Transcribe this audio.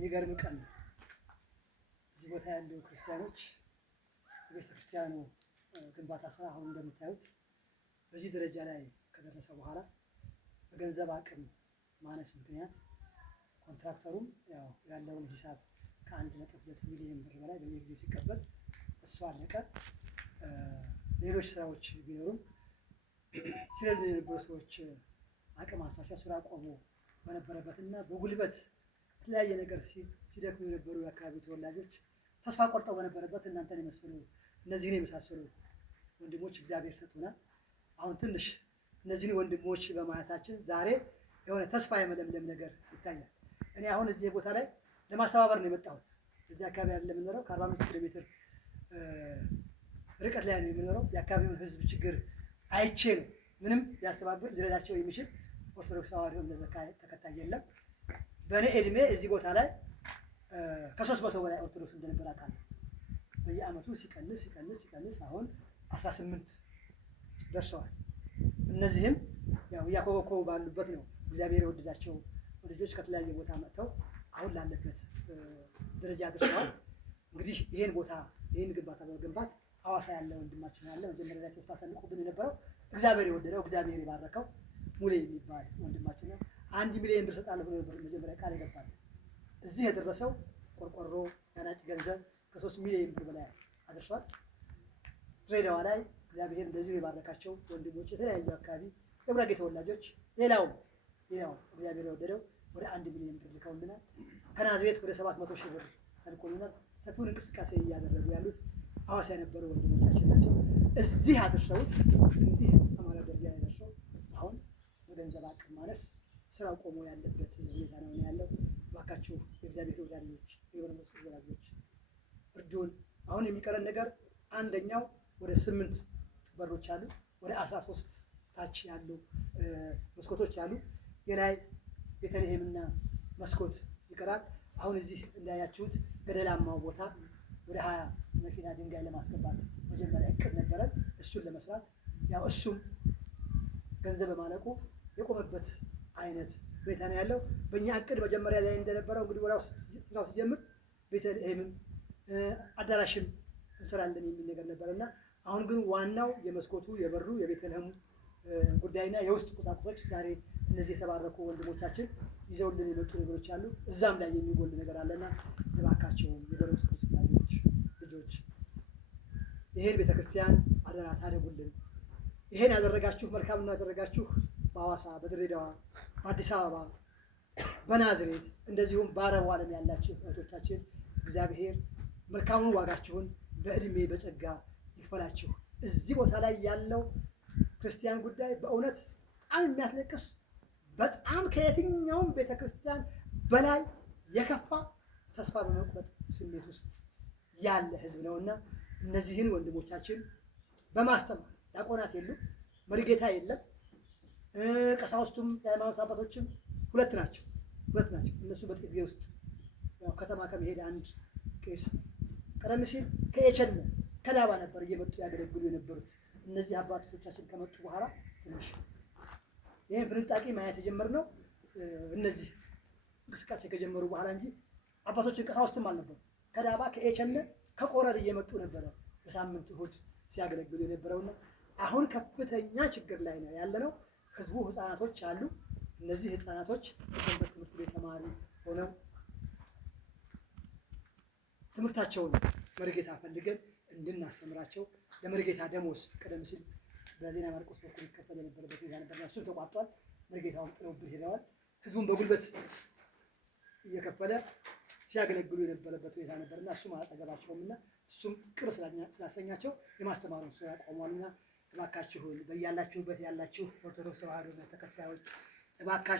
የሚገርም ቀን ነው። እዚህ ቦታ ያሉ ክርስቲያኖች የቤተ ክርስቲያኑ ግንባታ ስራ አሁን እንደምታዩት በዚህ ደረጃ ላይ ከደረሰ በኋላ በገንዘብ አቅም ማነስ ምክንያት ኮንትራክተሩም ያለውን ሂሳብ ከ1.2 ሚሊዮን ብር በላይ በየጊዜው ሲቀበል እሱ አለቀ። ሌሎች ስራዎች ቢኖሩም ሲረዱ የነበሩ ሰዎች አቅም አንሷቸው ስራ ቆሞ በነበረበትና በጉልበት የተለያየ ነገር ሲደክሙ የነበሩ የአካባቢ ተወላጆች ተስፋ ቆርጠው በነበረበት እናንተን የመሰሉ እነዚህን የመሳሰሉ ወንድሞች እግዚአብሔር ሰጥቶናል። አሁን ትንሽ እነዚህን ወንድሞች በማየታችን ዛሬ የሆነ ተስፋ የመለምለም ነገር ይታያል። እኔ አሁን እዚህ ቦታ ላይ ለማስተባበር ነው የመጣሁት። እዚህ አካባቢ ያለ የምንኖረው ከ45 ኪሎ ሜትር ርቀት ላይ ነው የምንኖረው። የአካባቢውን ሕዝብ ችግር አይቼ ነው ምንም ሊያስተባብር ሊረዳቸው የሚችል ኦርቶዶክስ ተዋሕዶ እምነት ተከታይ የለም። በእኔ እድሜ እዚህ ቦታ ላይ ከ300 በላይ ኦርቶዶክስ እንደነበር አውቃለሁ። በየአመቱ ሲቀንስ አሁን 18 ደርሰዋል። እነዚህም እያኮበኮቡ ባሉበት ነው እግዚአብሔር የወደዳቸው ልጆች ከተለያየ ቦታ መጥተው አሁን ላለበት ደረጃ ደርሰዋል። እንግዲህ ይህን ግንባታ በመገንባት ሐዋሳ ያለ ወንድማችን ያለ መጀመሪያ ላይ ተስፋ ሰንቆብን የነበረው እግዚአብሔር የወደደው እግዚአብሔር የባረከው ሙሌ የሚባል ወንድማችን ነው። 1 ሚሊዮን ብር ሰጣለሁ ብሎ ነበር መጀመሪያ ቃል የገባል። እዚህ የደረሰው ቆርቆሮ ያናጭ ገንዘብ ከ3 ሚሊዮን ብር በላይ አድርሷል። ድሬዳዋ ላይ እግዚአብሔር እንደዚሁ የባረካቸው ወንድሞች የተለያዩ አካባቢ የጉራጌ ተወላጆች ሌላው እግዚአብሔር የወደደው ወደ 1 ሚሊዮን ብር ልከውልናል። ከናዝሬት ወደ 700 ሺህ ብር ተልኮልናል። ሰፊውን እንቅስቃሴ እያደረጉ ያሉት ሐዋሳ የነበሩ ወንድሞቻችን ናቸው። እዚህ አድርሰውት እንዲህ አማራ ደረጃ ያደርሰው አሁን በገንዘብ አቅም ማነስ ስራው ቆሞ ያለበት ሁኔታ ነው ያለው። እባካችሁ የእግዚአብሔር ወዳጆች የመንፈስ ወዳጆች እርዱን። አሁን የሚቀረን ነገር አንደኛው ወደ 8 በሮች አሉ፣ ወደ 13 ታች ያሉ መስኮቶች አሉ። የላይ ቤተልሔምና መስኮት ይቀራል። አሁን እዚህ እንዳያችሁት ገደላማው ቦታ ወደ 20 መኪና ድንጋይ ለማስገባት መጀመሪያ እቅድ ነበረን። እሱን ለመስራት እሱም ገንዘብ በማለቁ የቆመበት አይነት ሁኔታ ነው ያለው። በእኛ እቅድ መጀመሪያ ላይ እንደነበረው እንግዲህ ወራው ስራው ሲጀምር ቤተልሔምም አዳራሽም እንሰራለን የሚል ነገር ነበርና አሁን ግን ዋናው የመስኮቱ የበሩ የቤተልሔሙ ጉዳይና የውስጥ ቁሳቁሶች ዛሬ እነዚህ የተባረኩ ወንድሞቻችን ይዘውልን የመጡ ነገሮች አሉ። እዛም ላይ የሚጎል ነገር አለና እባካችሁ የበረስ ክርስቲያኖች ልጆች ይሄን ቤተክርስቲያን አደራ ታደጉልን። ይሄን ያደረጋችሁ መልካም ነው ያደረጋችሁ በሐዋሳ፣ በድሬዳዋ፣ በአዲስ አበባ፣ በናዝሬት እንደዚሁም በአረቡ ዓለም ያላችሁ እህቶቻችን እግዚአብሔር መልካሙን ዋጋችሁን በእድሜ በጸጋ ይክፈላችሁ። እዚህ ቦታ ላይ ያለው ክርስቲያን ጉዳይ በእውነት በጣም የሚያስለቅስ በጣም ከየትኛውም ቤተክርስቲያን በላይ የከፋ ተስፋ በመቁረጥ ስሜት ውስጥ ያለ ህዝብ ነውና እነዚህን ወንድሞቻችን በማስተማር ዲያቆናት የሉም፣ መሪጌታ የለም፣ ቀሳውስቱም የሃይማኖት አባቶችም ሁለት ናቸው። እነሱ በጥቂት ጊዜ ውስጥ ከተማ ከመሄድ አንድ ቄስ ቀደም ሲል ከኤቸን ከዳባ ነበር እየመጡ ያገለግሉ የነበሩት። እነዚህ አባቶቻችን ከመጡ በኋላ ትንሽ ይሄን ፍንጣቂ ማየት የጀመርነው እነዚህ እንቅስቃሴ ከጀመሩ በኋላ እንጂ አባቶችን ቀሳውስትም አልነበሩ። ከዳባ ከኤቸን ከቆረር እየመጡ ነበረ በሳምንት እሑድ ሲያገለግሉ የነበረውና አሁን ከፍተኛ ችግር ላይ ነው ያለነው። ህዝቡ ህፃናቶች አሉ። እነዚህ ህፃናቶች የሰንበት ትምህርት ቤት ተማሪ ሆነው ትምህርታቸውን መርጌታ ፈልገን እንድናስተምራቸው ለመርጌታ ደሞዝ ቀደም ሲል በዜና ማርቆስ በኩል ይከፈል የነበረበት ሁኔታ ነበርና እሱም ተቋርጧል። መርጌታውን ጥለውብን ሄደዋል። ህዝቡን በጉልበት እየከፈለ ሲያገለግሉ የነበረበት ሁኔታ ነበርና እሱም አጠገባቸውምና እሱም ቅር ስላሰኛቸው የማስተማሩን ስራ ቆሟልና እባካችሁን በያላችሁበት ያላችሁ ኦርቶዶክስ ተዋሕዶ ተከታዮች እባካችሁ